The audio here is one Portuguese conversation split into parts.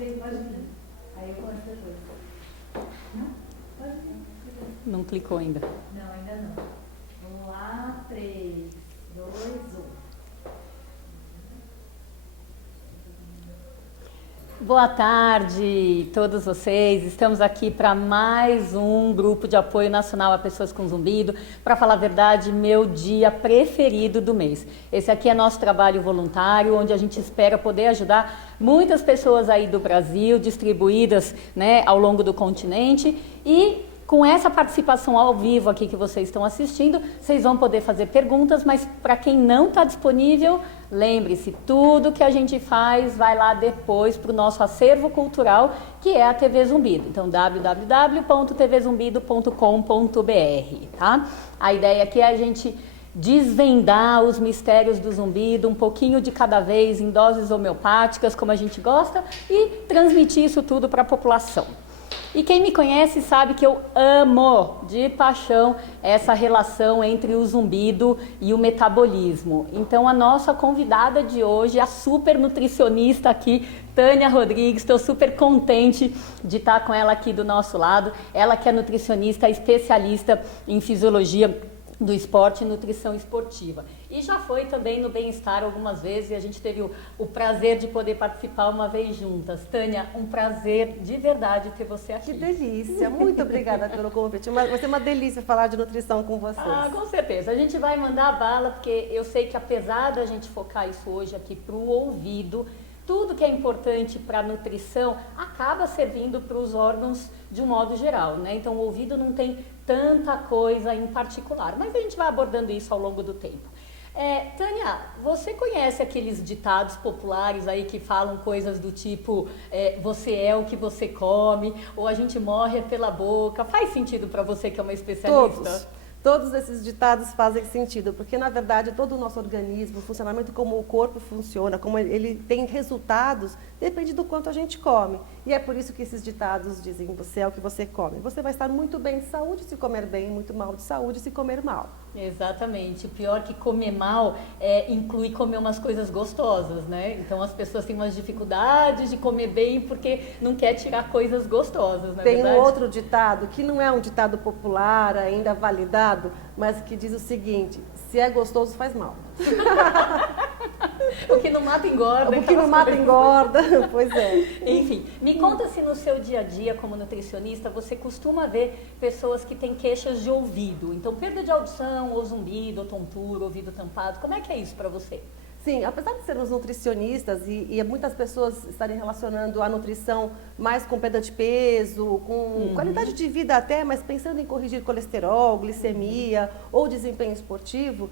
Sim, pode vir. Aí eu começo depois. Não? Pode vir. Não clicou ainda. Não, ainda não. Vamos lá. 3, 2, 1. Boa tarde, todos vocês. Estamos aqui para mais um grupo de apoio nacional a pessoas com zumbido. Para falar a verdade, meu dia preferido do mês. Esse aqui é nosso trabalho voluntário, onde a gente espera poder ajudar muitas pessoas aí do Brasil, distribuídas, né, ao longo do continente. E com essa participação ao vivo aqui que vocês estão assistindo, vocês vão poder fazer perguntas, mas para quem não está disponível, lembre-se, tudo que a gente faz vai lá depois para o nosso acervo cultural, que é a TV Zumbido. Então, www.tvzumbido.com.br, tá? A ideia aqui é a gente desvendar os mistérios do zumbido, um pouquinho de cada vez, em doses homeopáticas, como a gente gosta, e transmitir isso tudo para a população. E quem me conhece sabe que eu amo de paixão essa relação entre o zumbido e o metabolismo. Então a nossa convidada de hoje, a super nutricionista aqui, Tânia Rodrigues, estou super contente de estar com ela aqui do nosso lado. Ela que é nutricionista, especialista em fisiologia do esporte e nutrição esportiva. E já foi também no Bem-Estar algumas vezes e a gente teve o prazer de poder participar uma vez juntas. Tânia, um prazer de verdade ter você aqui. Que delícia, muito obrigada pelo convite. Vai ser uma delícia falar de nutrição com vocês. Ah, com certeza. A gente vai mandar a bala, porque eu sei que apesar da gente focar isso hoje aqui para o ouvido, tudo que é importante para a nutrição acaba servindo para os órgãos de um modo geral, né? Então o ouvido não tem tanta coisa em particular, mas a gente vai abordando isso ao longo do tempo. Tânia, você conhece aqueles ditados populares aí que falam coisas do tipo você é o que você come, ou a gente morre pela boca? Faz sentido para você que é uma especialista? Todos esses ditados fazem sentido, porque na verdade todo o nosso organismo, o funcionamento como o corpo funciona, como ele tem resultados, depende do quanto a gente come. E é por isso que esses ditados dizem, você é o que você come. Você vai estar muito bem de saúde se comer bem, muito mal de saúde se comer mal. Exatamente. O pior é que comer mal inclui comer umas coisas gostosas, né? Então as pessoas têm umas dificuldades de comer bem porque não quer tirar coisas gostosas, não é verdade? Tem um outro ditado, que não é um ditado popular, ainda validado, mas que diz o seguinte, se é gostoso faz mal. O que não mata engorda. O que não mata engorda, pois é. Enfim, me conta se no seu dia a dia como nutricionista você costuma ver pessoas que têm queixas de ouvido. Então, perda de audição, ou zumbido, ou tontura, ouvido tampado. Como é que é isso para você? Sim, apesar de sermos nutricionistas e muitas pessoas estarem relacionando a nutrição mais com perda de peso, com qualidade de vida até, mas pensando em corrigir colesterol, glicemia ou desempenho esportivo,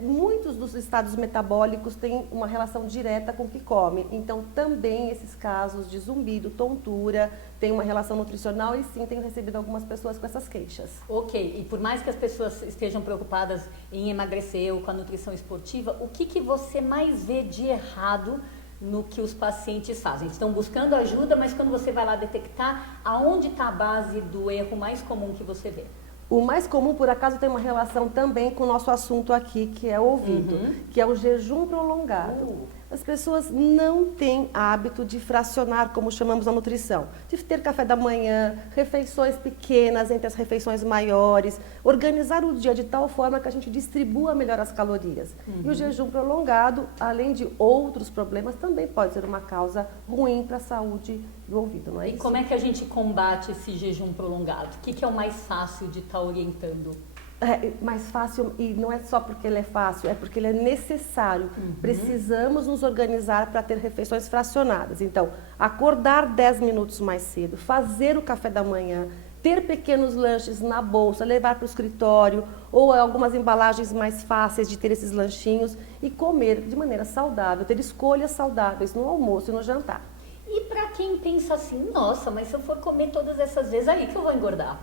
muitos dos estados metabólicos têm uma relação direta com o que come. Então, também esses casos de zumbido, tontura, têm uma relação nutricional e sim, tenho recebido algumas pessoas com essas queixas. Ok, e por mais que as pessoas estejam preocupadas em emagrecer ou com a nutrição esportiva, o que você mais vê de errado no que os pacientes fazem? Estão buscando ajuda, mas quando você vai lá detectar, aonde está a base do erro mais comum que você vê? O mais comum, por acaso, tem uma relação também com o nosso assunto aqui, que é o ouvido, que é o jejum prolongado. As pessoas não têm hábito de fracionar, como chamamos na nutrição, de ter café da manhã, refeições pequenas entre as refeições maiores, organizar o dia de tal forma que a gente distribua melhor as calorias. E o jejum prolongado, além de outros problemas, também pode ser uma causa ruim para a saúde do ouvido, não é isso? E como é que a gente combate esse jejum prolongado? O que é o mais fácil de estar orientando? Mais fácil, e não é só porque ele é fácil, é porque ele é necessário. Precisamos nos organizar para ter refeições fracionadas. Então, acordar 10 minutos mais cedo, fazer o café da manhã, ter pequenos lanches na bolsa, levar para o escritório, ou algumas embalagens mais fáceis de ter esses lanchinhos e comer de maneira saudável, ter escolhas saudáveis no almoço e no jantar. E para quem pensa assim, nossa, mas se eu for comer todas essas vezes, aí que eu vou engordar?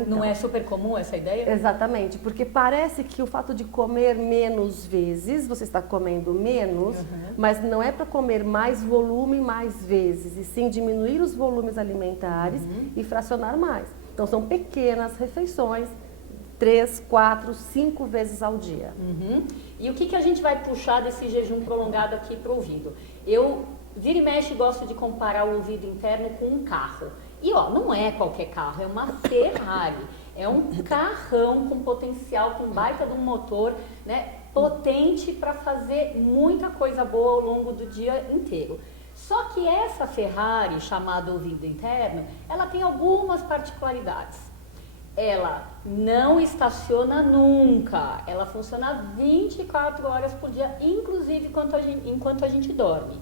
Então, não é super comum essa ideia? Exatamente, porque parece que o fato de comer menos vezes, você está comendo menos, mas não é para comer mais volume mais vezes, e sim diminuir os volumes alimentares e fracionar mais. Então são pequenas refeições, 3, 4, 5 vezes ao dia. E o que a gente vai puxar desse jejum prolongado aqui para o ouvido? Eu vira e mexe gosto de comparar o ouvido interno com um carro. E ó, não é qualquer carro, é uma Ferrari. É um carrão com potencial, com baita de um motor, né? Potente para fazer muita coisa boa ao longo do dia inteiro. Só que essa Ferrari, chamada ouvido interno, ela tem algumas particularidades. Ela não estaciona nunca, ela funciona 24 horas por dia, inclusive enquanto a gente dorme.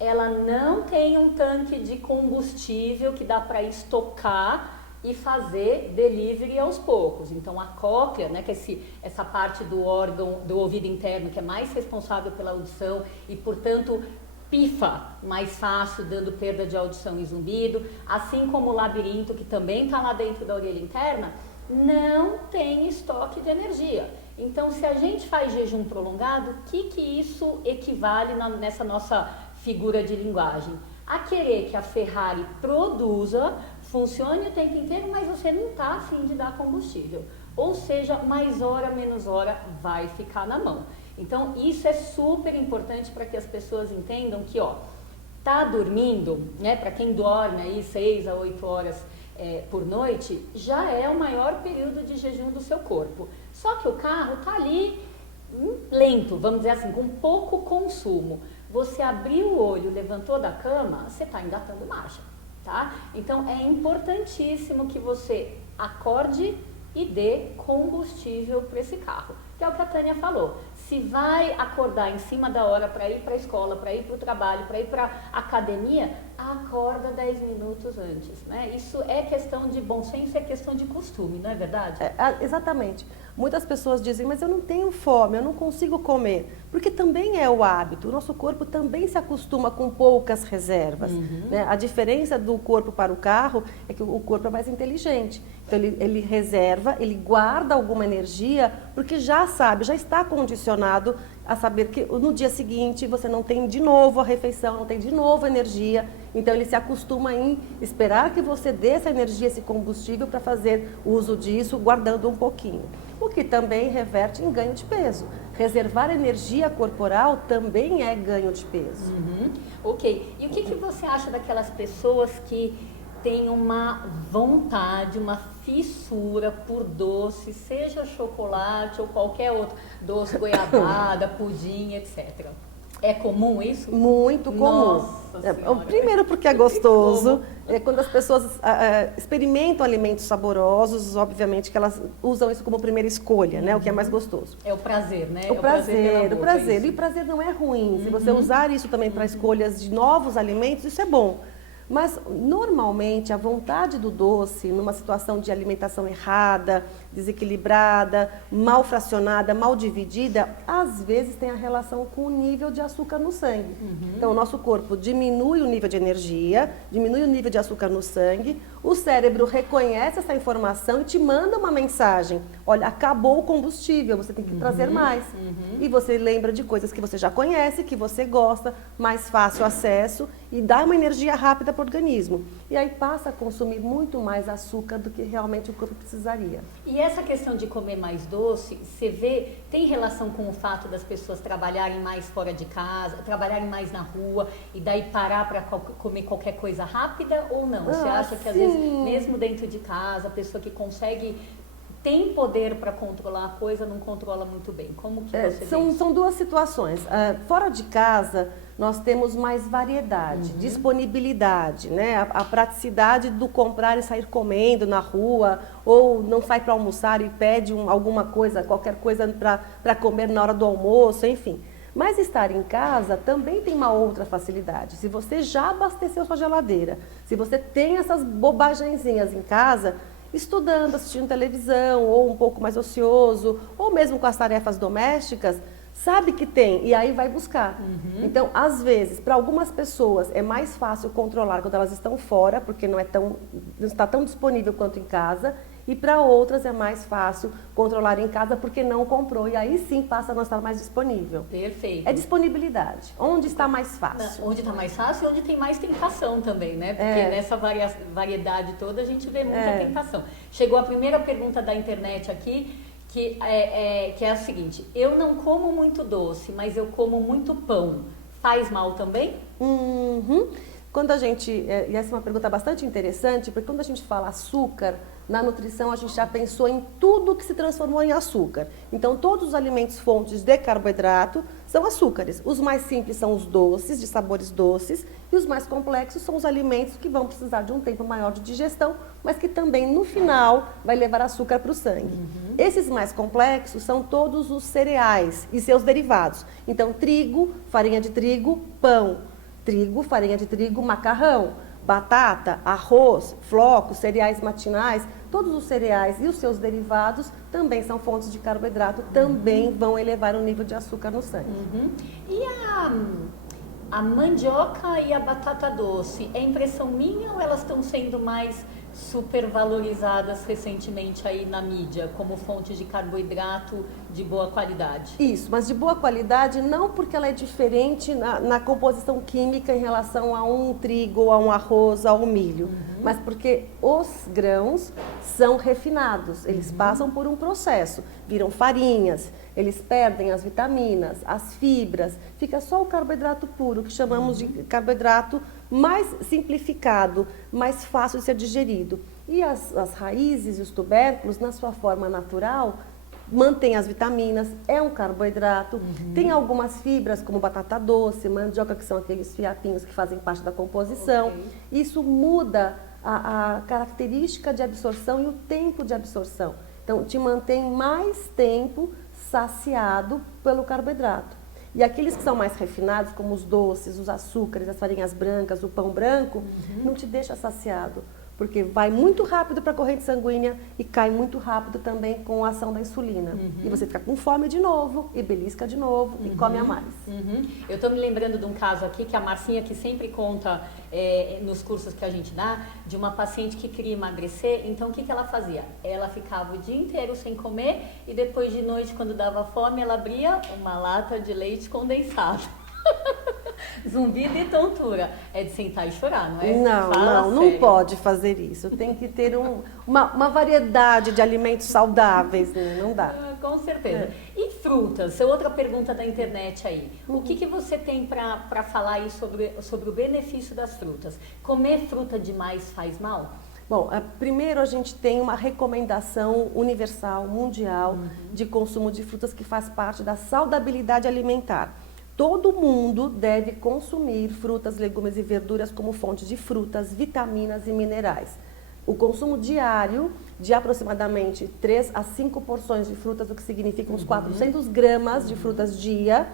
Ela não tem um tanque de combustível que dá para estocar e fazer delivery aos poucos. Então a cóclea, né, que é essa parte do órgão do ouvido interno que é mais responsável pela audição e, portanto, pifa mais fácil, dando perda de audição e zumbido, assim como o labirinto, que também está lá dentro da orelha interna, não tem estoque de energia. Então, se a gente faz jejum prolongado, o que isso equivale nessa nossa figura de linguagem? A querer que a Ferrari produza, funcione o tempo inteiro, mas você não está afim de dar combustível. Ou seja, mais hora, menos hora, vai ficar na mão. Então, isso é super importante para que as pessoas entendam que, ó, tá dormindo, né, para quem dorme aí 6 a 8 horas por noite, já é o maior período de jejum do seu corpo. Só que o carro tá ali lento, vamos dizer assim, com pouco consumo. Você abriu o olho, levantou da cama, você está engatando marcha, tá? Então, é importantíssimo que você acorde e dê combustível para esse carro, que é o que a Tânia falou. Se vai acordar em cima da hora para ir para a escola, para ir para o trabalho, para ir para a academia, acorda 10 minutos antes, né? Isso é questão de bom senso, é questão de costume, não é verdade? Exatamente. Muitas pessoas dizem, mas eu não tenho fome, eu não consigo comer. Porque também é o hábito, o nosso corpo também se acostuma com poucas reservas. Né? A diferença do corpo para o carro é que o corpo é mais inteligente. Então ele reserva, ele guarda alguma energia, porque já sabe, já está condicionado a saber que no dia seguinte você não tem de novo a refeição, não tem de novo a energia. Então ele se acostuma em esperar que você dê essa energia, esse combustível para fazer uso disso, guardando um pouquinho. O que também reverte em ganho de peso. Reservar energia corporal também é ganho de peso. Ok. E o que você acha daquelas pessoas que têm uma vontade, uma fissura por doce, seja chocolate ou qualquer outro, doce, goiabada, pudim, etc. É comum isso? Muito comum. Nossa Senhora. Primeiro porque é gostoso. Quando as pessoas experimentam alimentos saborosos, obviamente que elas usam isso como primeira escolha, né? O que é mais gostoso. É o prazer, né? O prazer. É E o prazer não é ruim. Se você usar isso também para escolhas de novos alimentos, isso é bom. Mas, normalmente, a vontade do doce, numa situação de alimentação errada, desequilibrada, mal fracionada, mal dividida, às vezes tem a relação com o nível de açúcar no sangue. Então, o nosso corpo diminui o nível de energia, diminui o nível de açúcar no sangue, o cérebro reconhece essa informação e te manda uma mensagem. Olha, acabou o combustível, você tem que trazer mais. E você lembra de coisas que você já conhece, que você gosta, mais fácil acesso e dá uma energia rápida para o organismo. E aí passa a consumir muito mais açúcar do que realmente o corpo precisaria. E essa questão de comer mais doce, você vê, tem relação com o fato das pessoas trabalharem mais fora de casa, trabalharem mais na rua e daí parar para comer qualquer coisa rápida ou não? Você acha que às vezes, mesmo dentro de casa, a pessoa que consegue, tem poder para controlar a coisa, não controla muito bem? Como que você vê isso? São duas situações. Fora de casa, nós temos mais variedade, disponibilidade, né? A praticidade do comprar e sair comendo na rua, ou não sai para almoçar e pede alguma coisa, qualquer coisa para comer na hora do almoço, enfim. Mas estar em casa também tem uma outra facilidade. Se você já abasteceu sua geladeira, se você tem essas bobagenzinhas em casa, estudando, assistindo televisão, ou um pouco mais ocioso, ou mesmo com as tarefas domésticas, sabe que tem e aí vai buscar. Então, às vezes, para algumas pessoas é mais fácil controlar quando elas estão fora, porque não está tão disponível quanto em casa, e para outras é mais fácil controlar em casa porque não comprou, e aí sim passa a não estar mais disponível. Perfeito. É disponibilidade. Onde está mais fácil? Onde está mais fácil e onde tem mais tentação também, né? Porque nessa variedade toda a gente vê muita tentação. Chegou a primeira pergunta da internet aqui, que é a seguinte: eu não como muito doce, mas eu como muito pão. faz mal também? Uhum. Quando a gente, e essa é uma pergunta bastante interessante, porque quando a gente fala açúcar, na nutrição a gente já pensou em tudo que se transformou em açúcar. Então, todos os alimentos fontes de carboidrato são açúcares. Os mais simples são os doces, de sabores doces, e os mais complexos são os alimentos que vão precisar de um tempo maior de digestão, mas que também, no final, vai levar açúcar para o sangue. Esses mais complexos são todos os cereais e seus derivados. Então, trigo, farinha de trigo, pão. Trigo, farinha de trigo, macarrão, batata, arroz, flocos, cereais matinais, todos os cereais e os seus derivados também são fontes de carboidrato, também vão elevar o nível de açúcar no sangue. E a mandioca e a batata doce, é impressão minha ou elas estão sendo mais supervalorizadas recentemente aí na mídia como fonte de carboidrato de boa qualidade? Isso, mas de boa qualidade não porque ela é diferente na composição química em relação a um trigo, a um arroz, a um milho, mas porque os grãos são refinados, eles passam por um processo, viram farinhas, eles perdem as vitaminas, as fibras, fica só o carboidrato puro, que chamamos de carboidrato mais simplificado, mais fácil de ser digerido. E as raízes e os tubérculos, na sua forma natural, mantém as vitaminas, é um carboidrato, tem algumas fibras como batata doce, mandioca, que são aqueles fiapinhos que fazem parte da composição. Isso muda a característica de absorção e o tempo de absorção. Então, te mantém mais tempo saciado pelo carboidrato. E aqueles que são mais refinados, como os doces, os açúcares, as farinhas brancas, o pão branco, não te deixa saciado, porque vai muito rápido para a corrente sanguínea e cai muito rápido também com a ação da insulina. E você fica com fome de novo, e belisca de novo, e come a mais. Eu estou me lembrando de um caso aqui que a Marcinha que sempre conta nos cursos que a gente dá, de uma paciente que queria emagrecer. Então, o que ela fazia? Ela ficava o dia inteiro sem comer e depois de noite, quando dava fome, ela abria uma lata de leite condensado. Zumbido e tontura. É de sentar e chorar, não é? Não pode fazer isso. Tem que ter uma variedade de alimentos saudáveis, né? Não dá. Com certeza. E frutas? Outra pergunta da internet aí. O que você tem para falar aí sobre o benefício das frutas? Comer fruta demais faz mal? Bom, primeiro a gente tem uma recomendação universal, mundial, de consumo de frutas que faz parte da saudabilidade alimentar. Todo mundo deve consumir frutas, legumes e verduras como fonte de frutas, vitaminas e minerais. O consumo diário de aproximadamente 3 a 5 porções de frutas, o que significa uns 400 gramas de frutas dia,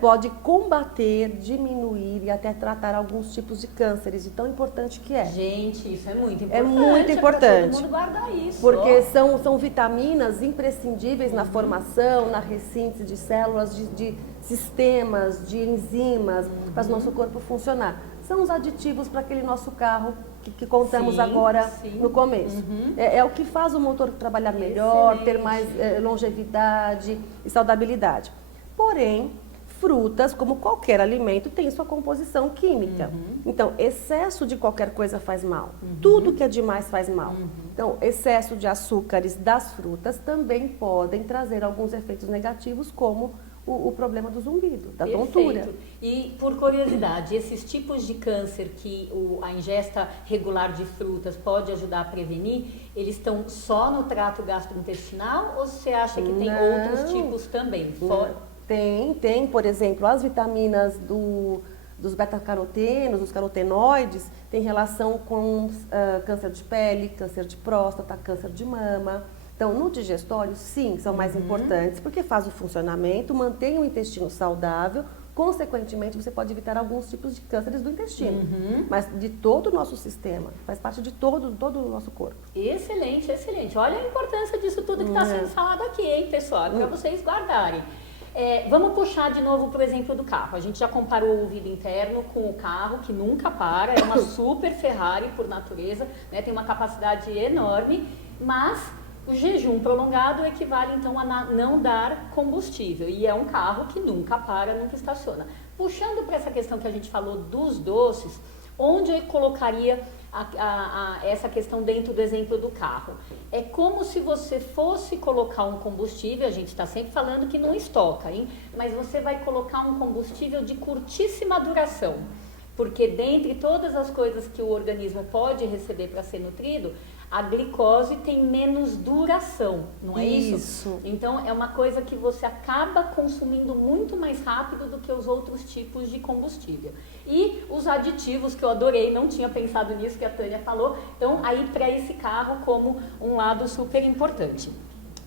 pode combater, diminuir e até tratar alguns tipos de cânceres, de tão importante que é. Gente, isso é muito importante. É muito importante. Todo mundo guarda isso. Porque são vitaminas imprescindíveis na formação, na ressíntese de células, de sistemas, de enzimas, para o nosso corpo funcionar. São os aditivos para aquele nosso carro que contamos agora no começo. É o que faz o motor trabalhar melhor, ter mais longevidade e saudabilidade. Porém, frutas, como qualquer alimento, tem sua composição química. Então, excesso de qualquer coisa faz mal. Tudo que é demais faz mal. Então, excesso de açúcares das frutas também podem trazer alguns efeitos negativos, como o problema do zumbido, da tontura. E, por curiosidade, esses tipos de câncer que a ingesta regular de frutas pode ajudar a prevenir, eles estão só no trato gastrointestinal ou você acha que tem outros tipos também? Tem, por exemplo, as vitaminas dos beta-carotenos, dos carotenoides, tem relação com câncer de pele, câncer de próstata, câncer de mama. Então, no digestório, sim, são mais importantes, porque faz o funcionamento, mantém o intestino saudável, consequentemente, você pode evitar alguns tipos de cânceres do intestino, mas de todo o nosso sistema, faz parte de todo o nosso corpo. Excelente, excelente. Olha a importância disso tudo que está sendo falado aqui, hein, pessoal, para vocês guardarem. Vamos puxar de novo para o exemplo do carro. A gente já comparou o ouvido interno com o carro, que nunca para, é uma super Ferrari por natureza, né, tem uma capacidade enorme, mas o jejum prolongado equivale então a não dar combustível, e é um carro que nunca para, nunca estaciona. Puxando para essa questão que a gente falou dos doces, onde eu colocaria essa questão dentro do exemplo do carro. É como se você fosse colocar um combustível, a gente está sempre falando que não estoca, hein? Mas você vai colocar um combustível de curtíssima duração. Porque dentre todas as coisas que o organismo pode receber para ser nutrido, a glicose tem menos duração, não é isso? Então é uma coisa que você acaba consumindo muito mais rápido do que os outros tipos de combustível. E os aditivos, que eu adorei, não tinha pensado nisso que a Tânia falou, então aí para esse carro como um lado super importante.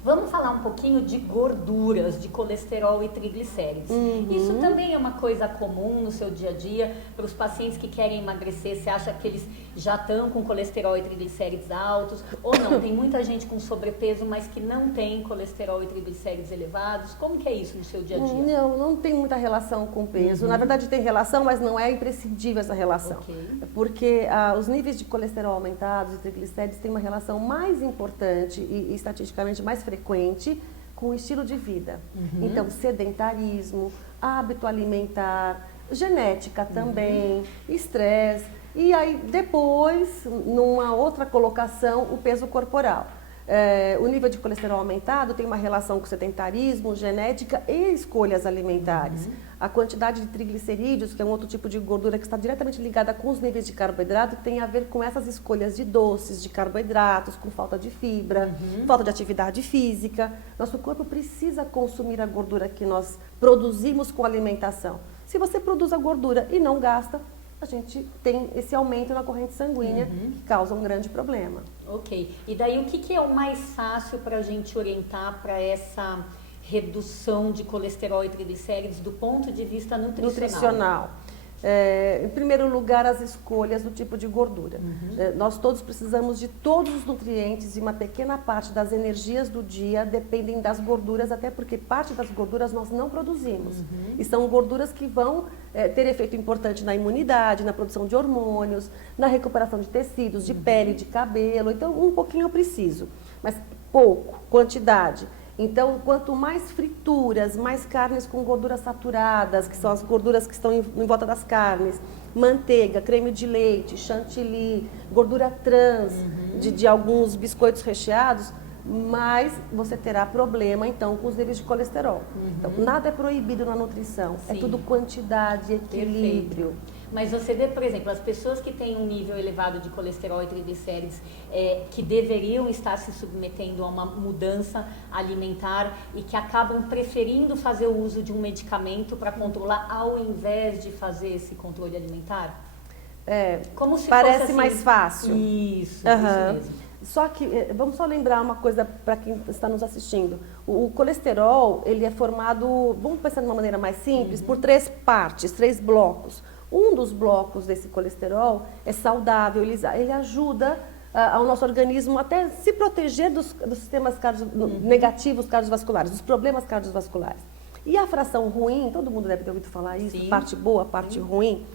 Vamos falar um pouquinho de gorduras, de colesterol e triglicéridos. Isso também é uma coisa comum no seu dia a dia, para os pacientes que querem emagrecer. Você acha que eles já estão com colesterol e triglicéridos altos? Ou não? Tem muita gente com sobrepeso, mas que não tem colesterol e triglicéridos elevados. Como que é isso no seu dia a dia? Não tem muita relação com peso. Na verdade tem relação, mas não é imprescindível essa relação. Porque os níveis de colesterol aumentados e triglicéridos têm uma relação mais importante e estatisticamente mais frequente com o estilo de vida. Então, sedentarismo, hábito alimentar, genética também, estresse. E aí, depois, numa outra colocação, o peso corporal. O nível de colesterol aumentado tem uma relação com sedentarismo, genética e escolhas alimentares. A quantidade de triglicerídeos, que é um outro tipo de gordura que está diretamente ligada com os níveis de carboidrato, tem a ver com essas escolhas de doces, de carboidratos, com falta de fibra, falta de atividade física. Nosso corpo precisa consumir a gordura que nós produzimos com a alimentação. Se você produz a gordura e não gasta, a gente tem esse aumento na corrente sanguínea que causa um grande problema. Ok. E daí o que é o mais fácil para a gente orientar para essa redução de colesterol e triglicéridos do ponto de vista nutricional? Em primeiro lugar, as escolhas do tipo de gordura. Nós todos precisamos de todos os nutrientes e uma pequena parte das energias do dia dependem das gorduras, até porque parte das gorduras nós não produzimos. E são gorduras que vão ter efeito importante na imunidade, na produção de hormônios, na recuperação de tecidos, de pele, de cabelo. Então, um pouquinho eu preciso, mas pouco, quantidade. Então, quanto mais frituras, mais carnes com gorduras saturadas, que são as gorduras que estão em volta das carnes, manteiga, creme de leite, chantilly, gordura trans de alguns biscoitos recheados, mais você terá problema, então, com os níveis de colesterol. Então, nada é proibido na nutrição, é tudo quantidade, equilíbrio. Perfeito. Mas você vê, por exemplo, as pessoas que têm um nível elevado de colesterol e triglicéridos, que deveriam estar se submetendo a uma mudança alimentar e que acabam preferindo fazer o uso de um medicamento para controlar ao invés de fazer esse controle alimentar? Como se parece fosse, assim, mais fácil. Isso mesmo. Só que, vamos só lembrar uma coisa para quem está nos assistindo. O colesterol, ele é formado, vamos pensar de uma maneira mais simples, por 3 partes, 3 blocos. Um dos blocos desse colesterol é saudável, ele ajuda ao nosso organismo até se proteger dos sistemas negativos cardiovasculares, dos problemas cardiovasculares. E a fração ruim, todo mundo deve ter ouvido falar isso, parte boa, parte ruim.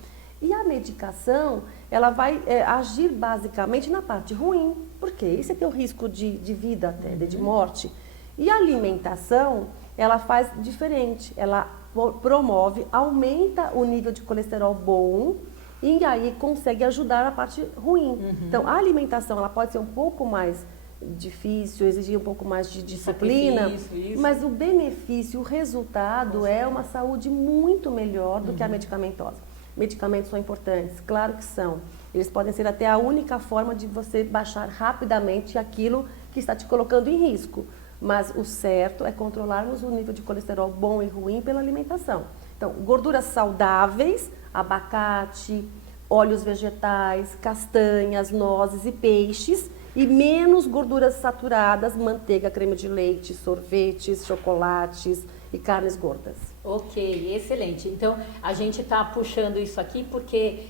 E a medicação, ela vai agir basicamente na parte ruim, porque esse é teu risco de vida até, de morte. E a alimentação, ela faz diferente, ela promove, aumenta o nível de colesterol bom e aí consegue ajudar a parte ruim. Então, a alimentação, ela pode ser um pouco mais difícil, exigir um pouco mais de disciplina, mas o benefício, o resultado é uma saúde muito melhor do que a medicamentosa. Medicamentos são importantes, claro que são. Eles podem ser até a única forma de você baixar rapidamente aquilo que está te colocando em risco. Mas o certo é controlarmos o nível de colesterol bom e ruim pela alimentação. Então, gorduras saudáveis, abacate, óleos vegetais, castanhas, nozes e peixes, e menos gorduras saturadas, manteiga, creme de leite, sorvetes, chocolates e carnes gordas. Ok, excelente. Então, a gente está puxando isso aqui porque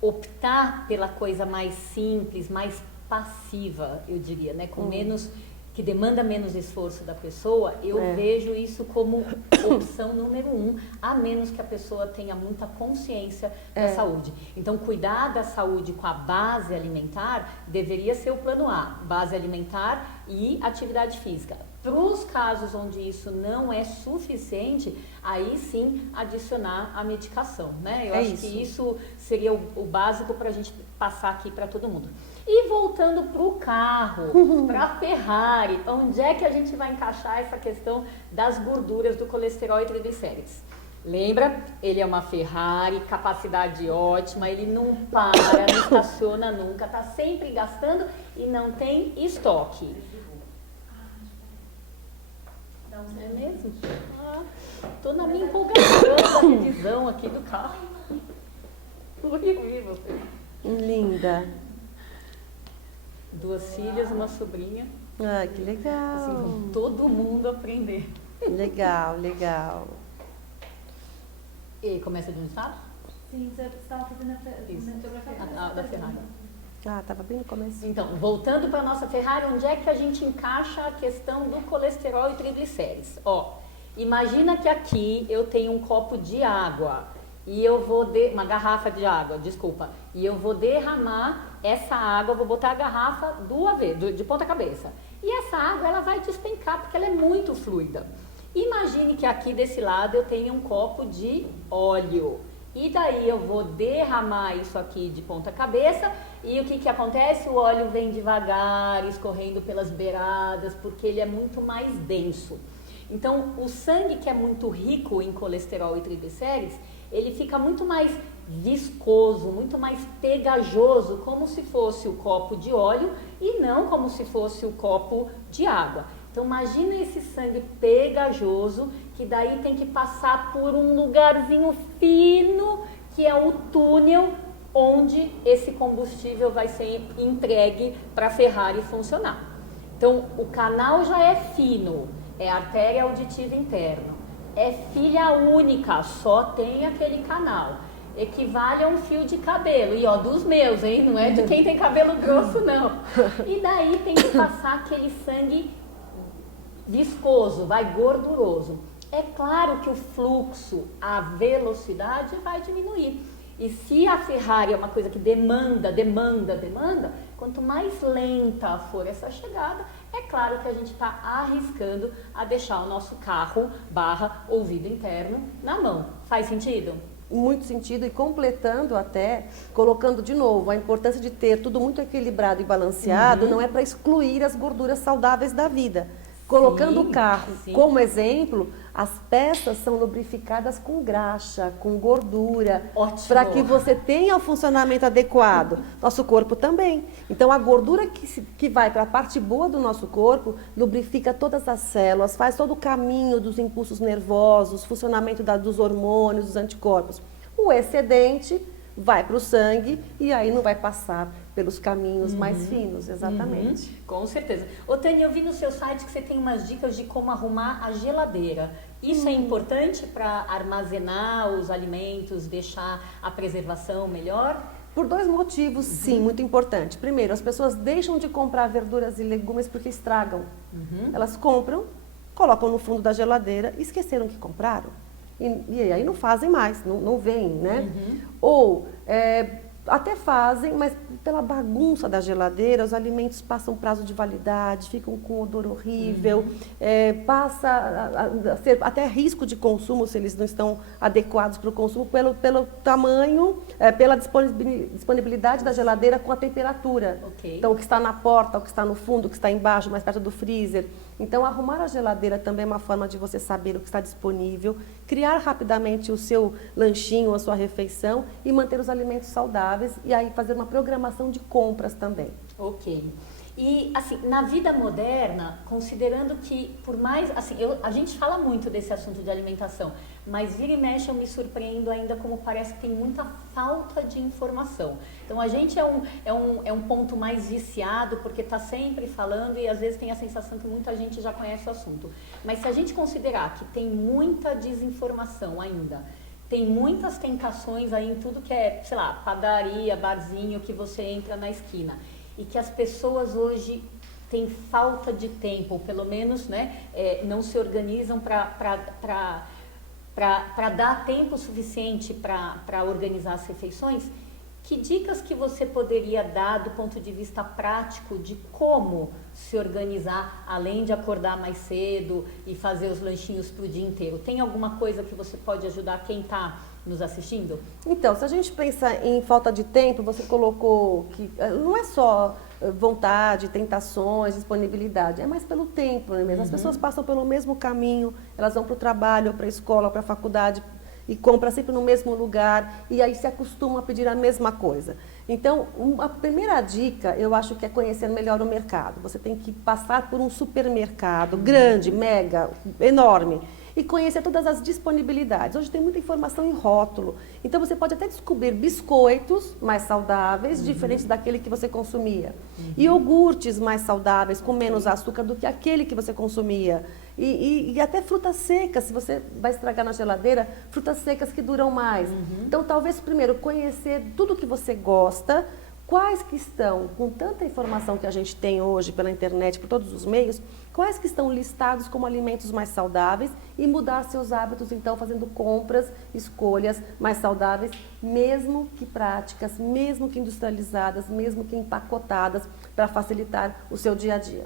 optar pela coisa mais simples, mais passiva, eu diria, né, com menos, que demanda menos esforço da pessoa, eu vejo isso como opção número 1, a menos que a pessoa tenha muita consciência da saúde. Então, cuidar da saúde com a base alimentar deveria ser o plano A, base alimentar e atividade física. Para os casos onde isso não é suficiente, aí sim adicionar a medicação, né? Eu acho que isso seria o básico para a gente passar aqui para todo mundo. E voltando para o carro, para a Ferrari, onde é que a gente vai encaixar essa questão das gorduras do colesterol e triglicérides? Lembra? Ele é uma Ferrari, capacidade ótima, ele não para, não estaciona nunca, está sempre gastando e não tem estoque. É mesmo? Tô na minha empolgação da revisão aqui do carro. Horrível. Linda. 2 filhas, uma sobrinha. Ah, que legal. Assim, vão todo mundo aprender. Legal, legal. E começa de um estado? Sim, você estava fazendo A da Ferrari. Ah, estava bem no começo. Então, voltando para a nossa Ferrari, onde é que a gente encaixa a questão do colesterol e triglicérides? Ó, imagina que aqui eu tenho um copo de água e eu vou uma garrafa de água, desculpa, e eu vou derramar essa água, vou botar a garrafa de ponta cabeça. E essa água ela vai despencar porque ela é muito fluida. Imagine que aqui desse lado eu tenho um copo de óleo. E daí eu vou derramar isso aqui de ponta cabeça e o que acontece? O óleo vem devagar, escorrendo pelas beiradas, porque ele é muito mais denso. Então, o sangue que é muito rico em colesterol e triglicérides, ele fica muito mais viscoso, muito mais pegajoso, como se fosse o copo de óleo e não como se fosse o copo de água. Então, imagina esse sangue pegajoso, que daí tem que passar por um lugarzinho fino, que é o túnel onde esse combustível vai ser entregue para a Ferrari funcionar. Então, o canal já é fino, é artéria auditiva interna, é filha única, só tem aquele canal. Equivale a um fio de cabelo, e ó, dos meus, hein? Não é de quem tem cabelo grosso, não. E daí tem que passar aquele sangue viscoso, vai gorduroso. É claro que o fluxo, a velocidade vai diminuir. E se a Ferrari é uma coisa que demanda, quanto mais lenta for essa chegada, é claro que a gente está arriscando a deixar o nosso carro / ouvido interno na mão. Faz sentido? Muito sentido, e completando até, colocando de novo, a importância de ter tudo muito equilibrado e balanceado, não é para excluir as gorduras saudáveis da vida. Colocando o carro como exemplo, as peças são lubrificadas com graxa, com gordura, para que você tenha o funcionamento adequado. Nosso corpo também. Então, a gordura que vai para a parte boa do nosso corpo lubrifica todas as células, faz todo o caminho dos impulsos nervosos, funcionamento dos hormônios, dos anticorpos. O excedente vai para o sangue e aí não vai passar pelos caminhos mais finos, exatamente. Com certeza. Ô, Tânia, eu vi no seu site que você tem umas dicas de como arrumar a geladeira. Isso é importante para armazenar os alimentos, deixar a preservação melhor? Por 2 motivos, sim, muito importante. Primeiro, as pessoas deixam de comprar verduras e legumes porque estragam. Elas compram, colocam no fundo da geladeira e esqueceram que compraram. E aí não fazem mais, não vêm, né? Ou até fazem, mas pela bagunça da geladeira, os alimentos passam prazo de validade, ficam com odor horrível, passa a ser até risco de consumo se eles não estão adequados para o consumo, pelo tamanho, pela disponibilidade da geladeira com a temperatura. Então, o que está na porta, o que está no fundo, o que está embaixo, mais perto do freezer. Então, arrumar a geladeira também é uma forma de você saber o que está disponível, criar rapidamente o seu lanchinho, a sua refeição e manter os alimentos saudáveis e aí fazer uma programação de compras também. Ok. E, assim, na vida moderna, considerando que, por mais, assim, a gente fala muito desse assunto de alimentação, mas vira e mexe eu me surpreendo ainda como parece que tem muita falta de informação. Então, a gente é um ponto mais viciado, porque está sempre falando e às vezes tem a sensação que muita gente já conhece o assunto. Mas se a gente considerar que tem muita desinformação ainda, tem muitas tentações aí em tudo que é, sei lá, padaria, barzinho, que você entra na esquina. E que as pessoas hoje têm falta de tempo, ou pelo menos, né, não se organizam para dar tempo suficiente para organizar as refeições. que dicas que você poderia dar do ponto de vista prático de como se organizar, além de acordar mais cedo e fazer os lanchinhos para o dia inteiro? Tem alguma coisa que você pode ajudar quem está nos assistindo? Então, se a gente pensa em falta de tempo, você colocou que não é só vontade, tentações, disponibilidade, é mais pelo tempo, não é mesmo? As pessoas passam pelo mesmo caminho, elas vão para o trabalho, para a escola, para a faculdade e compram sempre no mesmo lugar e aí se acostumam a pedir a mesma coisa. Então, a primeira dica, eu acho que é conhecer melhor o mercado. Você tem que passar por um supermercado grande, mega, enorme, e conhecer todas as disponibilidades. Hoje tem muita informação em rótulo. Então, você pode até descobrir biscoitos mais saudáveis, diferentes daquele que você consumia. Iogurtes mais saudáveis, com menos açúcar do que aquele que você consumia. E até frutas secas, se você vai estragar na geladeira, frutas secas que duram mais. Então, talvez primeiro conhecer tudo que você gosta, quais que estão, com tanta informação que a gente tem hoje pela internet, por todos os meios, quais que estão listados como alimentos mais saudáveis e mudar seus hábitos, então, fazendo compras, escolhas mais saudáveis, mesmo que práticas, mesmo que industrializadas, mesmo que empacotadas, para facilitar o seu dia a dia.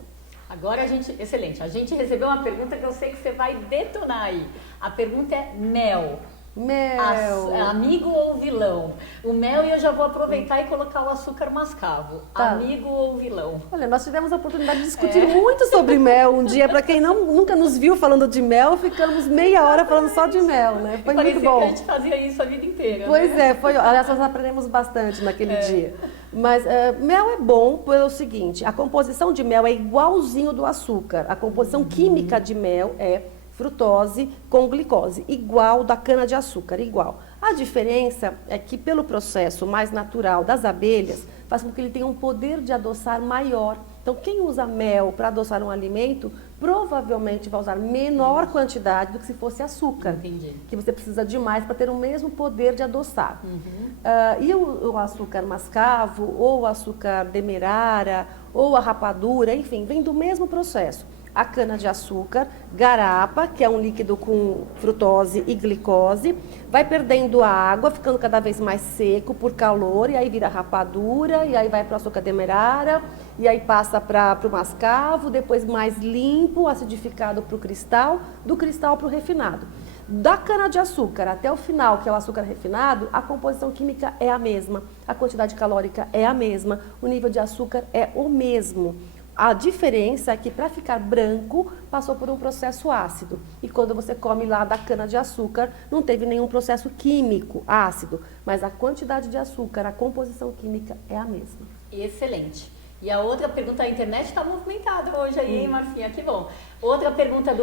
Agora excelente, a gente recebeu uma pergunta que eu sei que você vai detonar aí. A pergunta é mel. Mel. Amigo ou vilão? O mel, e eu já vou aproveitar e colocar o açúcar mascavo. Tá. Amigo ou vilão? Olha, nós tivemos a oportunidade de discutir muito sobre mel um dia. Para quem nunca nos viu falando de mel, ficamos meia hora falando só de mel, né? Foi muito bom. Que a gente fazia isso a vida inteira. Pois né? aliás, nós aprendemos bastante naquele dia. Mas mel é bom pelo seguinte, a composição de mel é igualzinho do açúcar. A composição química de mel é frutose com glicose, igual da cana-de-açúcar, igual. A diferença é que pelo processo mais natural das abelhas, faz com que ele tenha um poder de adoçar maior. Então, quem usa mel para adoçar um alimento, provavelmente vai usar menor quantidade do que se fosse açúcar. Entendi. Que você precisa de mais para ter o mesmo poder de adoçar. E o açúcar mascavo, ou o açúcar demerara, ou a rapadura, enfim, vem do mesmo processo. A cana-de-açúcar, garapa, que é um líquido com frutose e glicose, vai perdendo a água, ficando cada vez mais seco por calor, e aí vira rapadura, e aí vai para o açúcar demerara, e aí passa para o mascavo, depois mais limpo, acidificado para o cristal, do cristal para o refinado. Da cana-de-açúcar até o final, que é o açúcar refinado, a composição química é a mesma, a quantidade calórica é a mesma, o nível de açúcar é o mesmo. A diferença é que para ficar branco, passou por um processo ácido. E quando você come lá da cana-de-açúcar, não teve nenhum processo químico ácido, mas a quantidade de açúcar, a composição química é a mesma. Excelente. E a outra pergunta, a internet está movimentada hoje aí, hein, Marcinha? Que bom. Outra pergunta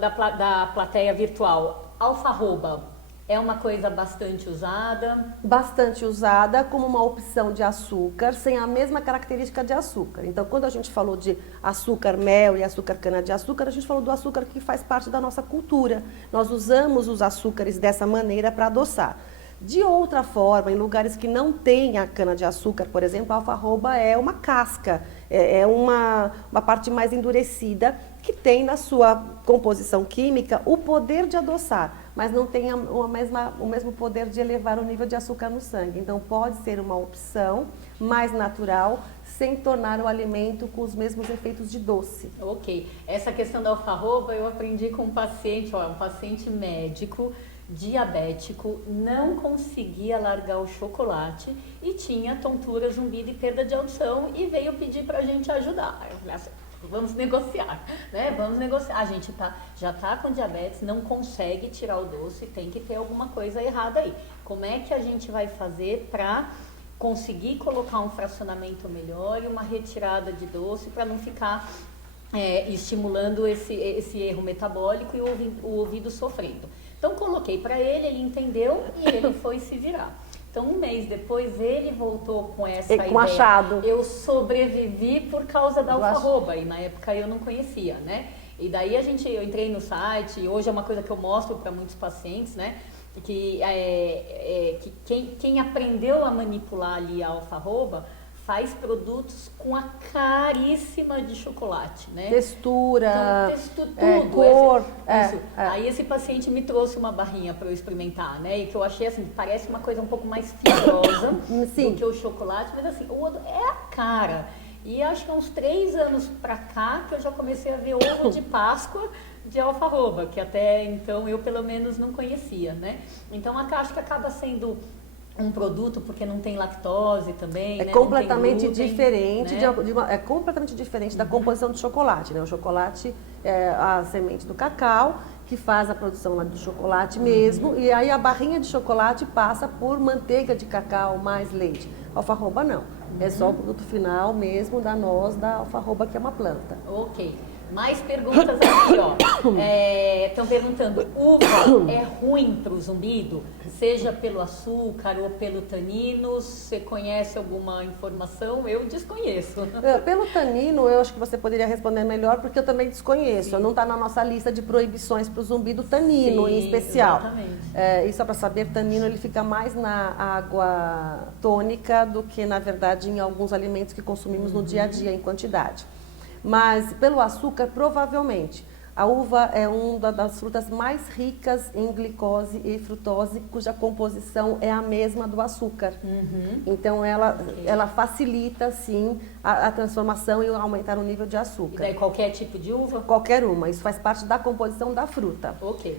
da plateia virtual. Alfarroba é uma coisa bastante usada? Bastante usada como uma opção de açúcar, sem a mesma característica de açúcar. Então, quando a gente falou de açúcar mel e açúcar cana-de-açúcar, a gente falou do açúcar que faz parte da nossa cultura. Nós usamos os açúcares dessa maneira para adoçar. De outra forma, em lugares que não tem a cana-de-açúcar, por exemplo, a alfarroba é uma casca, é uma parte mais endurecida que tem na sua composição química o poder de adoçar, mas não tem o mesmo poder de elevar o nível de açúcar no sangue. Então, pode ser uma opção mais natural, sem tornar o alimento com os mesmos efeitos de doce. Ok. Essa questão da alfarroba eu aprendi com um paciente médico, diabético, não conseguia largar o chocolate e tinha tontura, zumbido e perda de audição e veio pedir pra gente ajudar. Eu falei assim, vamos negociar, né? Vamos negociar. A gente já tá com diabetes, não consegue tirar o doce, tem que ter alguma coisa errada aí. Como é que a gente vai fazer para conseguir colocar um fracionamento melhor e uma retirada de doce para não ficar estimulando esse erro metabólico e o ouvido sofrendo? Então, coloquei para ele entendeu e ele foi se virar. Então, um mês depois, ele voltou com essa ideia. Com achado. Eu sobrevivi por causa da alfarroba, e na época eu não conhecia, né? E daí eu entrei no site, e hoje é uma coisa que eu mostro para muitos pacientes, né? Que quem aprendeu a manipular ali a alfarroba faz produtos com a caríssima de chocolate, né? Textura, Então, tudo. cor. Isso. Aí esse paciente me trouxe uma barrinha para eu experimentar, né? E que eu achei assim, parece uma coisa um pouco mais fibrosa do que o chocolate, mas assim, o outro é a cara. E acho que há uns 3 anos pra cá que eu já comecei a ver ovo de Páscoa de alfarroba, que até então eu pelo menos não conhecia, né? Então acho que acaba sendo um produto porque não tem lactose também, É né? completamente Glúten, diferente, né? é completamente diferente da composição do chocolate, né? O chocolate é a semente do cacau que faz a produção lá do chocolate mesmo, e aí a barrinha de chocolate passa por manteiga de cacau mais leite. Alfarroba não, é só o produto final mesmo da noz da alfarroba, que é uma planta. Ok. Mais perguntas aqui, ó. Estão perguntando, uva é ruim para o zumbido? Seja pelo açúcar ou pelo tanino? Você conhece alguma informação? Eu desconheço. Pelo tanino, eu acho que você poderia responder melhor, porque eu também desconheço. Não está na nossa lista de proibições para o zumbido tanino, em especial. Exatamente. E só para saber, tanino ele fica mais na água tônica do que, na verdade, em alguns alimentos que consumimos no dia a dia em quantidade. Mas pelo açúcar, provavelmente. A uva é uma das frutas mais ricas em glicose e frutose, cuja composição é a mesma do açúcar. Então, ela facilita, sim, a transformação e aumentar o nível de açúcar. E daí qualquer tipo de uva? Qualquer uma. Isso faz parte da composição da fruta. Ok.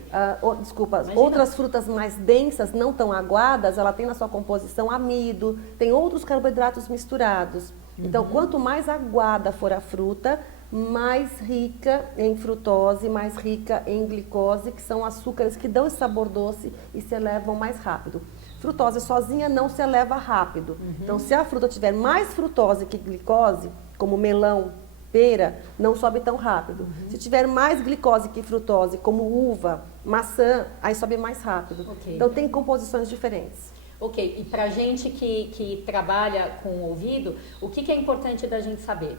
Desculpa, Imagina. outras frutas mais densas, não tão aguadas, ela tem na sua composição amido, tem outros carboidratos misturados. Então, quanto mais aguada for a fruta, mais rica em frutose, mais rica em glicose, que são açúcares que dão esse sabor doce e se elevam mais rápido. Frutose sozinha não se eleva rápido. Então, se a fruta tiver mais frutose que glicose, como melão, pera, não sobe tão rápido. Se tiver mais glicose que frutose, como uva, maçã, aí sobe mais rápido. Okay. Então, tem composições diferentes. Ok, e para gente que trabalha com o ouvido, o que é importante da gente saber?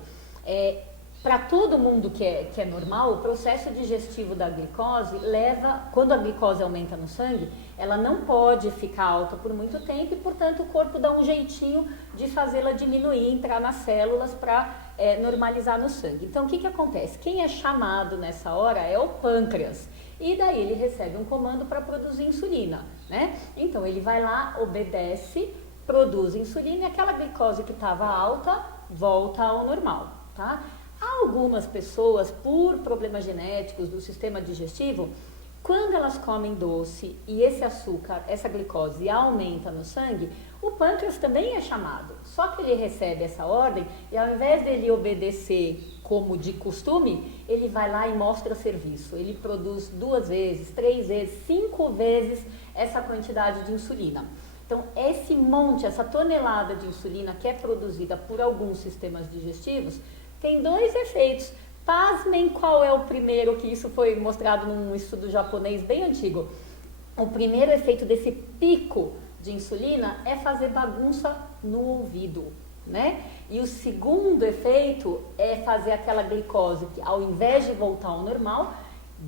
Para todo mundo que é normal, o processo digestivo da glicose leva, quando a glicose aumenta no sangue, ela não pode ficar alta por muito tempo e, portanto, o corpo dá um jeitinho de fazê-la diminuir, entrar nas células para normalizar no sangue. Então, o que acontece? Quem é chamado nessa hora é o pâncreas. E daí ele recebe um comando para produzir insulina, né? Então ele vai lá, obedece, produz insulina e aquela glicose que estava alta volta ao normal, tá? Algumas pessoas, por problemas genéticos do sistema digestivo, quando elas comem doce e esse açúcar, essa glicose aumenta no sangue, o pâncreas também é chamado. Só que ele recebe essa ordem e ao invés dele obedecer como de costume, ele vai lá e mostra serviço. Ele produz 2 vezes, 3 vezes, 5 vezes essa quantidade de insulina. Então, esse monte, essa tonelada de insulina que é produzida por alguns sistemas digestivos, tem 2 efeitos. Pasmem qual é o primeiro, que isso foi mostrado num estudo japonês bem antigo. O primeiro efeito desse pico de insulina é fazer bagunça no ouvido, né? E o segundo efeito é fazer aquela glicose que, ao invés de voltar ao normal,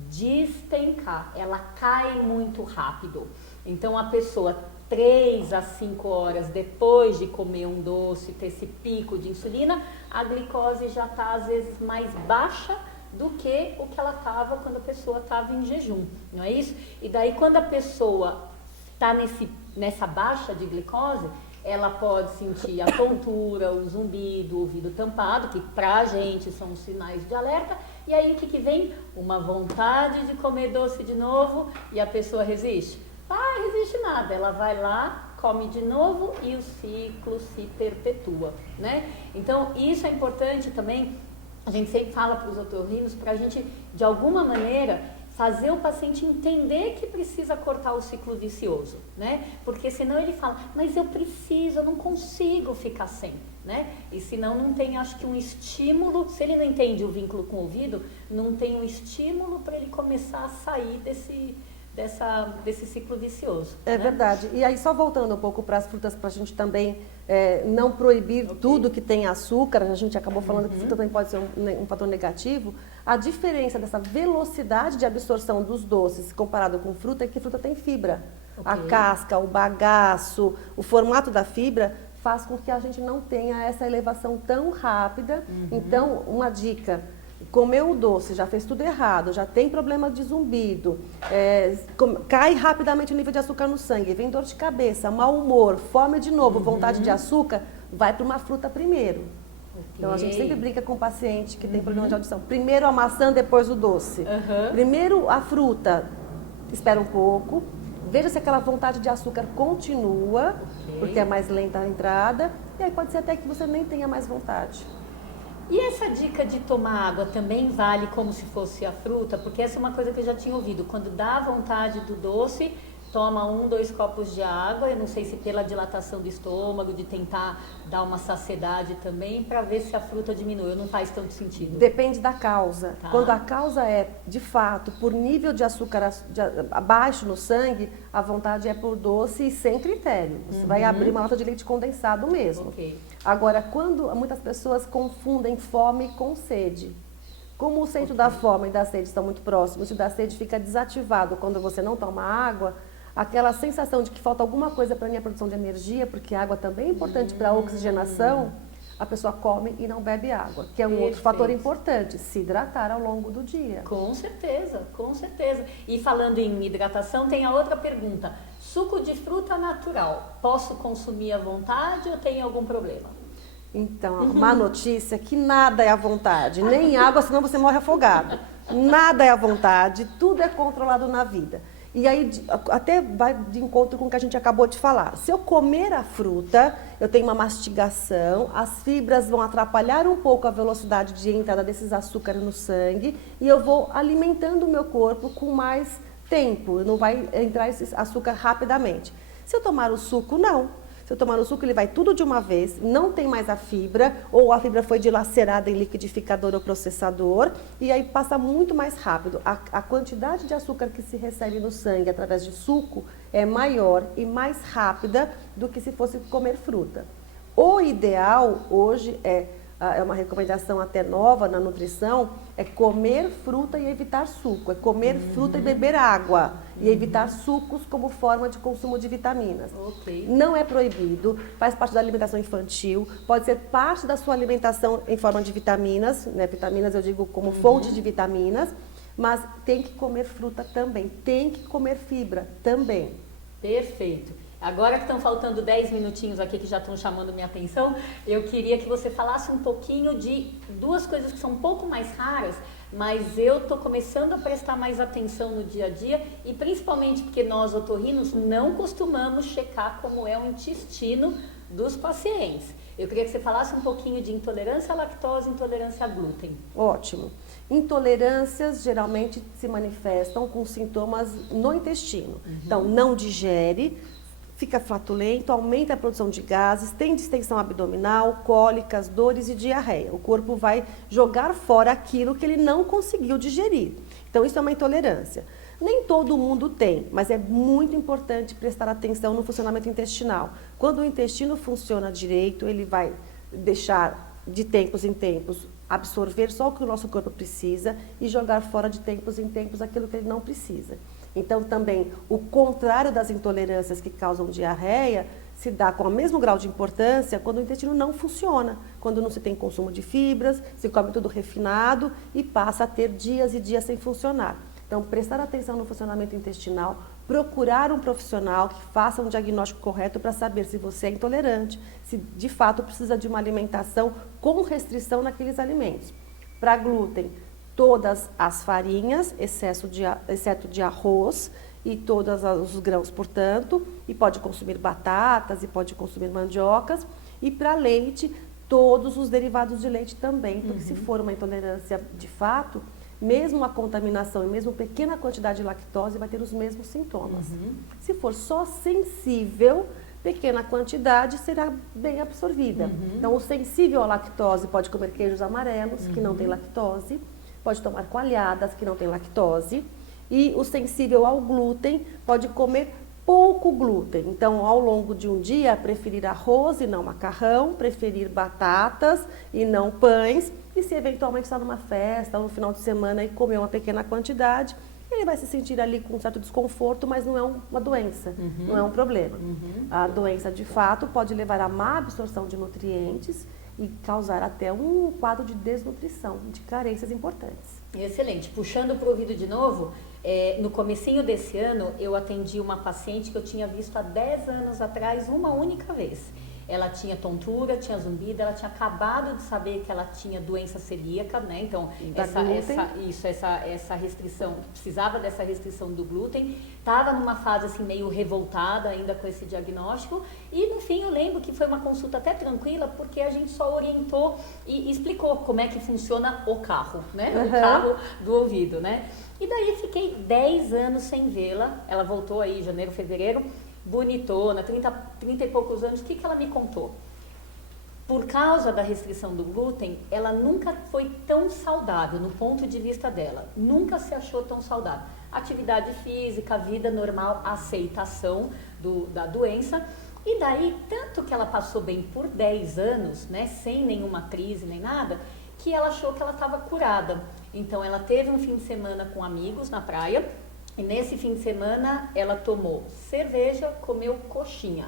despencar. Ela cai muito rápido. Então, a pessoa 3 a 5 horas depois de comer um doce, ter esse pico de insulina, a glicose já está às vezes mais baixa do que o que ela estava quando a pessoa estava em jejum, não é isso? E daí quando a pessoa está nessa baixa de glicose, ela pode sentir a tontura, o zumbido, o ouvido tampado, que pra gente são sinais de alerta, e aí o que vem? Uma vontade de comer doce de novo e a pessoa resiste? Resiste nada, ela vai lá, come de novo e o ciclo se perpetua, né? Então, isso é importante também, a gente sempre fala para os otorrinos, para a gente, de alguma maneira, fazer o paciente entender que precisa cortar o ciclo vicioso, né? Porque senão ele fala, mas eu preciso, eu não consigo ficar sem, né? E senão não tem, acho que um estímulo, se ele não entende o vínculo com o ouvido, não tem um estímulo para ele começar a sair desse ciclo vicioso. É, né? Verdade. E aí, só voltando um pouco para as frutas, para a gente também não proibir tudo que tem açúcar, a gente acabou falando que fruta também pode ser um fator negativo, a diferença dessa velocidade de absorção dos doces comparado com fruta é que fruta tem fibra. A casca, o bagaço, o formato da fibra faz com que a gente não tenha essa elevação tão rápida. Então, uma dica: comeu o doce, já fez tudo errado, já tem problema de zumbido, cai rapidamente o nível de açúcar no sangue, vem dor de cabeça, mau humor, fome de novo, vontade de açúcar, vai para uma fruta primeiro. Então, a gente sempre brinca com o paciente que tem problema de audição. Primeiro a maçã, depois o doce. Primeiro a fruta, espera um pouco, veja se aquela vontade de açúcar continua, porque é mais lenta a entrada, e aí pode ser até que você nem tenha mais vontade. E essa dica de tomar água também vale como se fosse a fruta? Porque essa é uma coisa que eu já tinha ouvido. Quando dá vontade do doce, toma 1, 2 copos de água. Eu não sei se pela dilatação do estômago, de tentar dar uma saciedade também, para ver se a fruta diminui. Não faz tanto sentido. Depende da causa. Tá. Quando a causa é, de fato, por nível de açúcar abaixo no sangue, a vontade é por doce e sem critério. Você vai abrir uma lata de leite condensado mesmo. Ok. Agora, quando muitas pessoas confundem fome com sede. Como o centro da fome e da sede estão muito próximos, e o da sede fica desativado quando você não toma água, aquela sensação de que falta alguma coisa para a minha produção de energia, porque a água também é importante para a oxigenação, a pessoa come e não bebe água, que é um outro fator importante, se hidratar ao longo do dia. Com certeza, com certeza. E falando em hidratação, tem a outra pergunta. Suco de fruta natural, posso consumir à vontade ou tem algum problema? Então, a má notícia é que nada é à vontade, nem água, senão você morre afogado. Nada é à vontade, tudo é controlado na vida. E aí, até vai de encontro com o que a gente acabou de falar. Se eu comer a fruta, eu tenho uma mastigação, as fibras vão atrapalhar um pouco a velocidade de entrada desses açúcares no sangue e eu vou alimentando o meu corpo com mais tempo, não vai entrar esse açúcar rapidamente. Se eu tomar o suco, não. Se eu tomar o suco, ele vai tudo de uma vez, não tem mais a fibra, ou a fibra foi dilacerada em liquidificador ou processador, e aí passa muito mais rápido. A quantidade de açúcar que se recebe no sangue através de suco é maior e mais rápida do que se fosse comer fruta. O ideal hoje é uma recomendação até nova na nutrição, é comer fruta e evitar suco, é comer fruta e beber água, e evitar sucos como forma de consumo de vitaminas. Ok. Não é proibido, faz parte da alimentação infantil, pode ser parte da sua alimentação em forma de vitaminas, né? Vitaminas eu digo como fonte de vitaminas, mas tem que comer fruta também, tem que comer fibra também. Perfeito. Agora que estão faltando 10 minutinhos aqui que já estão chamando minha atenção, eu queria que você falasse um pouquinho de duas coisas que são um pouco mais raras, mas eu estou começando a prestar mais atenção no dia a dia e principalmente porque nós otorrinos não costumamos checar como é o intestino dos pacientes. Eu queria que você falasse um pouquinho de intolerância à lactose e intolerância a glúten. Ótimo. Intolerâncias geralmente se manifestam com sintomas no intestino. Então, não digere, fica flatulento, aumenta a produção de gases, tem distensão abdominal, cólicas, dores e diarreia. O corpo vai jogar fora aquilo que ele não conseguiu digerir. Então, isso é uma intolerância. Nem todo mundo tem, mas é muito importante prestar atenção no funcionamento intestinal. Quando o intestino funciona direito, ele vai deixar de tempos em tempos absorver só o que o nosso corpo precisa e jogar fora de tempos em tempos aquilo que ele não precisa. Então, também, o contrário das intolerâncias que causam diarreia se dá com o mesmo grau de importância quando o intestino não funciona, quando não se tem consumo de fibras, se come tudo refinado e passa a ter dias e dias sem funcionar. Então, prestar atenção no funcionamento intestinal, procurar um profissional que faça um diagnóstico correto para saber se você é intolerante, se de fato precisa de uma alimentação com restrição naqueles alimentos. Para glúten, todas as farinhas, exceto de arroz e todos os grãos, portanto, e pode consumir batatas e pode consumir mandiocas. E para leite, todos os derivados de leite também, porque se for uma intolerância de fato, mesmo a contaminação e mesmo pequena quantidade de lactose vai ter os mesmos sintomas. Se for só sensível, pequena quantidade será bem absorvida. Então, o sensível à lactose pode comer queijos amarelos, que não tem lactose, pode tomar coalhadas, que não tem lactose, e o sensível ao glúten pode comer pouco glúten. Então, ao longo de um dia, preferir arroz e não macarrão, preferir batatas e não pães, e se eventualmente está numa festa ou no final de semana e comer uma pequena quantidade, ele vai se sentir ali com um certo desconforto, mas não é uma doença, não é um problema. A doença, de fato, pode levar a má absorção de nutrientes e causar até um quadro de desnutrição, de carências importantes. Excelente. Puxando para o ouvido de novo, no comecinho desse ano, eu atendi uma paciente que eu tinha visto há 10 anos atrás, uma única vez. Ela tinha tontura, tinha zumbido, ela tinha acabado de saber que ela tinha doença celíaca, né? Então, essa restrição, precisava dessa restrição do glúten, estava numa fase assim meio revoltada ainda com esse diagnóstico e no fim eu lembro que foi uma consulta até tranquila porque a gente só orientou e explicou como é que funciona o carro, né? O carro do ouvido, né? E daí fiquei 10 anos sem vê-la, ela voltou aí em janeiro, fevereiro, bonitona, 30 e poucos anos. O que ela me contou? Por causa da restrição do glúten, ela nunca foi tão saudável no ponto de vista dela, nunca se achou tão saudável. Atividade física, vida normal, aceitação da doença. E daí, tanto que ela passou bem por 10 anos, né, sem nenhuma crise nem nada, que ela achou que ela estava curada. Então ela teve um fim de semana com amigos na praia, e nesse fim de semana ela tomou cerveja, comeu coxinha.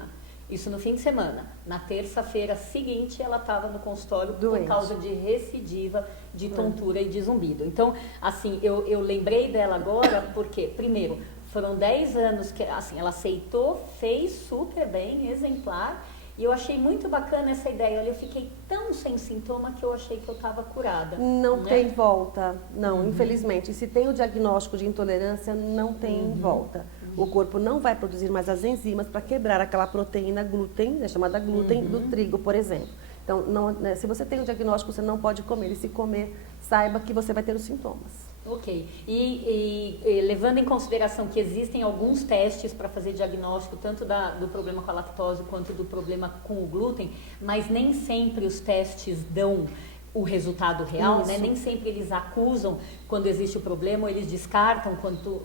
Isso no fim de semana. Na terça-feira seguinte ela estava no consultório por causa de recidiva, de tontura e de zumbido. Então, assim, eu lembrei dela agora porque, primeiro, foram 10 anos que assim, ela aceitou, fez super bem, exemplar. E eu achei muito bacana essa ideia. Olha, eu fiquei tão sem sintoma que eu achei que eu estava curada. Não tem volta, não, infelizmente. E se tem o diagnóstico de intolerância, não tem volta. O corpo não vai produzir mais as enzimas para quebrar aquela proteína glúten, né, chamada glúten do trigo, por exemplo. Então, né, se você tem o diagnóstico, você não pode comer. E se comer, saiba que você vai ter os sintomas. Ok. E levando em consideração que existem alguns testes para fazer diagnóstico, tanto do problema com a lactose quanto do problema com o glúten, mas nem sempre os testes dão o resultado real, né? Nem sempre eles acusam quando existe o problema ou eles descartam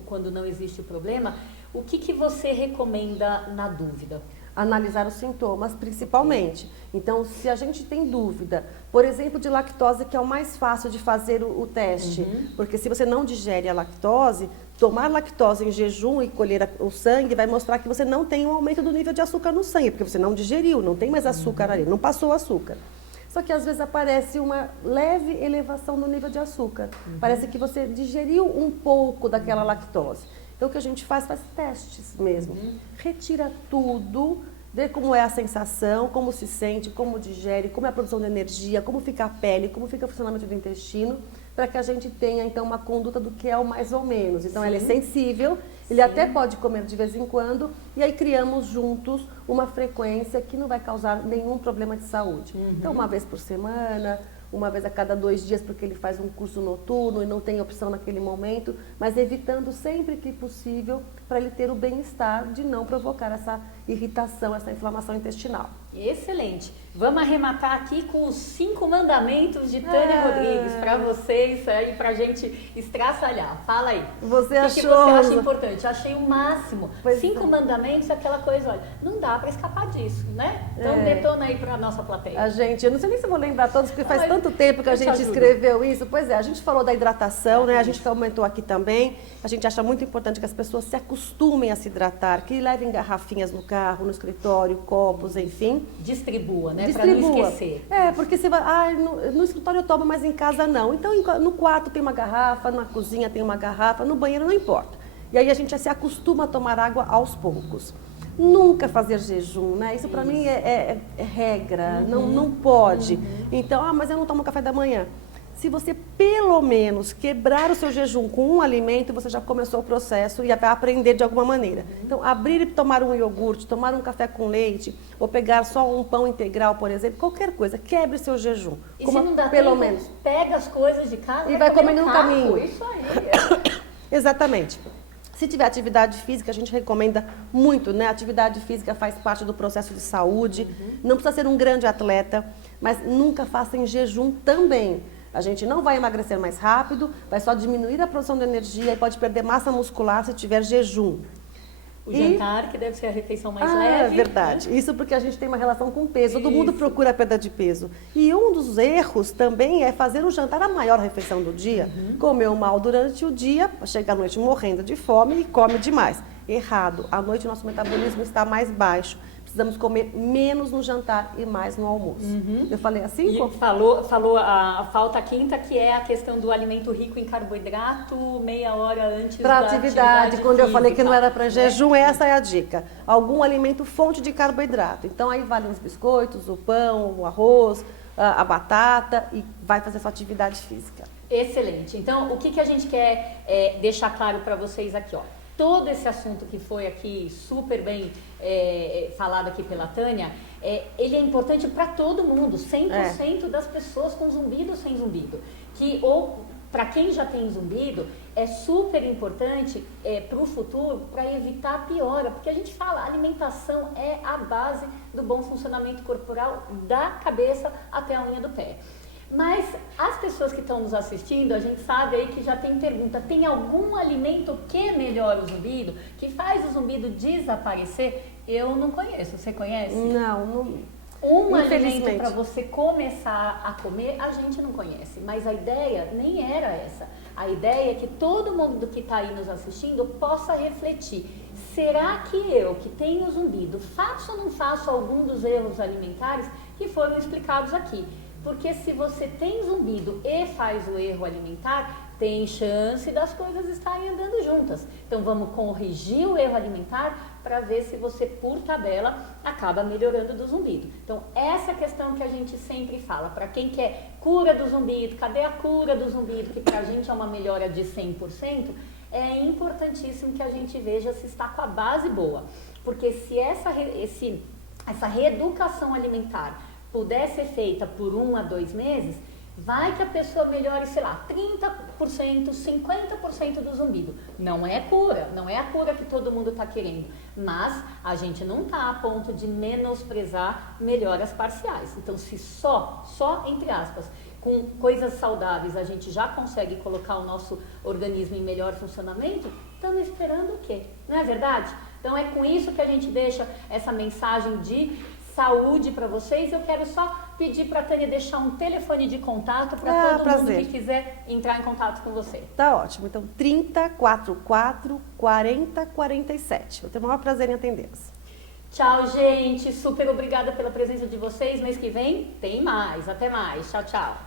quando não existe o problema. O que você recomenda na dúvida? Analisar os sintomas, principalmente. Então, se a gente tem dúvida, por exemplo, de lactose, que é o mais fácil de fazer o teste, porque se você não digere a lactose, tomar lactose em jejum e colher o sangue vai mostrar que você não tem um aumento do nível de açúcar no sangue, porque você não digeriu, não tem mais açúcar ali, não passou o açúcar. Só que às vezes aparece uma leve elevação do nível de açúcar. Parece que você digeriu um pouco daquela lactose. Então, o que a gente faz testes mesmo. Retira tudo, vê como é a sensação, como se sente, como digere, como é a produção de energia, como fica a pele, como fica o funcionamento do intestino, para que a gente tenha, então, uma conduta do que é o mais ou menos. Então, ela é sensível, ele até pode comer de vez em quando, e aí criamos juntos uma frequência que não vai causar nenhum problema de saúde. Então, uma vez por semana, uma vez a cada 2 dias, porque ele faz um curso noturno e não tem opção naquele momento, mas evitando sempre que possível para ele ter o bem-estar de não provocar essa irritação, essa inflamação intestinal. Excelente. Vamos arrematar aqui com os 5 mandamentos de Tânia Rodrigues para vocês aí, para a gente estraçalhar. Fala aí. Você achou? O que você acha importante? Eu achei o máximo. Pois 5 mandamentos é aquela coisa, olha, não dá para escapar disso, né? Então detona aí para a nossa plateia. Eu não sei nem se eu vou lembrar todos, porque faz tanto tempo que a gente escreveu isso. Pois é, a gente falou da hidratação, né? A gente comentou aqui também. A gente acha muito importante que as pessoas se acostumem a se hidratar, que levem garrafinhas no carro, no escritório, copos, enfim. Distribua, né? Para não esquecer. Porque você vai, no escritório eu tomo, mas em casa não. Então, no quarto tem uma garrafa, na cozinha tem uma garrafa, no banheiro não importa. E aí a gente se acostuma a tomar água aos poucos. Nunca fazer jejum, né? Isso para mim é regra, não pode. Então, mas eu não tomo café da manhã. Se você, pelo menos, quebrar o seu jejum com um alimento, você já começou o processo e vai aprender de alguma maneira. Então, abrir e tomar um iogurte, tomar um café com leite, ou pegar só um pão integral, por exemplo, qualquer coisa, quebre seu jejum. E se não dá pelo menos, pega as coisas de casa e vai comendo no caminho. Isso aí. Exatamente. Se tiver atividade física, a gente recomenda muito, né? Atividade física faz parte do processo de saúde. Não precisa ser um grande atleta, mas nunca faça em jejum também. A gente não vai emagrecer mais rápido, vai só diminuir a produção de energia e pode perder massa muscular se tiver jejum. O jantar, que deve ser a refeição mais leve. É verdade. Isso porque a gente tem uma relação com o peso. Todo mundo Isso. procura perda de peso. E um dos erros também é fazer o jantar a maior refeição do dia. Comeu mal durante o dia, chega à noite morrendo de fome e come demais. Errado. À noite o nosso metabolismo está mais baixo. Precisamos comer menos no jantar e mais no almoço. Eu falei assim? E falou a falta quinta, que é a questão do alimento rico em carboidrato, meia hora antes Para da atividade, quando eu falei que não era para né? jejum, essa é a dica. Algum alimento fonte de carboidrato. Então aí valem os biscoitos, o pão, o arroz, a batata e vai fazer sua atividade física. Excelente. Então, o que a gente quer deixar claro para vocês aqui, ó. Todo esse assunto que foi aqui super bem falado aqui pela Tânia, ele é importante para todo mundo, 100% das pessoas com zumbido ou sem zumbido. Ou para quem já tem zumbido, é super importante para o futuro, para evitar a piora, porque a gente fala, a alimentação é a base do bom funcionamento corporal, da cabeça até a unha do pé. Mas as pessoas que estão nos assistindo, a gente sabe aí que já tem pergunta, tem algum alimento que melhora o zumbido, que faz o zumbido desaparecer? Eu não conheço, você conhece? Não. Um alimento para você começar a comer, a gente não conhece, mas a ideia nem era essa. A ideia é que todo mundo que está aí nos assistindo possa refletir. Será que eu, que tenho zumbido, faço ou não faço algum dos erros alimentares que foram explicados aqui? Porque se você tem zumbido e faz o erro alimentar, tem chance das coisas estarem andando juntas. Então vamos corrigir o erro alimentar para ver se você, por tabela, acaba melhorando do zumbido. Então essa questão que a gente sempre fala, para quem quer cura do zumbido, cadê a cura do zumbido, que para a gente é uma melhora de 100%, é importantíssimo que a gente veja se está com a base boa. Porque se essa reeducação alimentar puder ser feita por 1 a 2 meses, vai que a pessoa melhore, sei lá, 30%, 50% do zumbido. Não é cura, não é a cura que todo mundo está querendo, mas a gente não está a ponto de menosprezar melhoras parciais. Então, se só entre aspas, com coisas saudáveis a gente já consegue colocar o nosso organismo em melhor funcionamento, estamos esperando o quê? Não é verdade? Então, é com isso que a gente deixa essa mensagem de saúde para vocês. Eu quero só pedir para a Tânia deixar um telefone de contato para todo mundo que quiser entrar em contato com você. Tá ótimo. Então, 3044 4047. Eu tenho o maior prazer em atendê-los. Tchau, gente. Super obrigada pela presença de vocês. Mês que vem tem mais. Até mais. Tchau, tchau.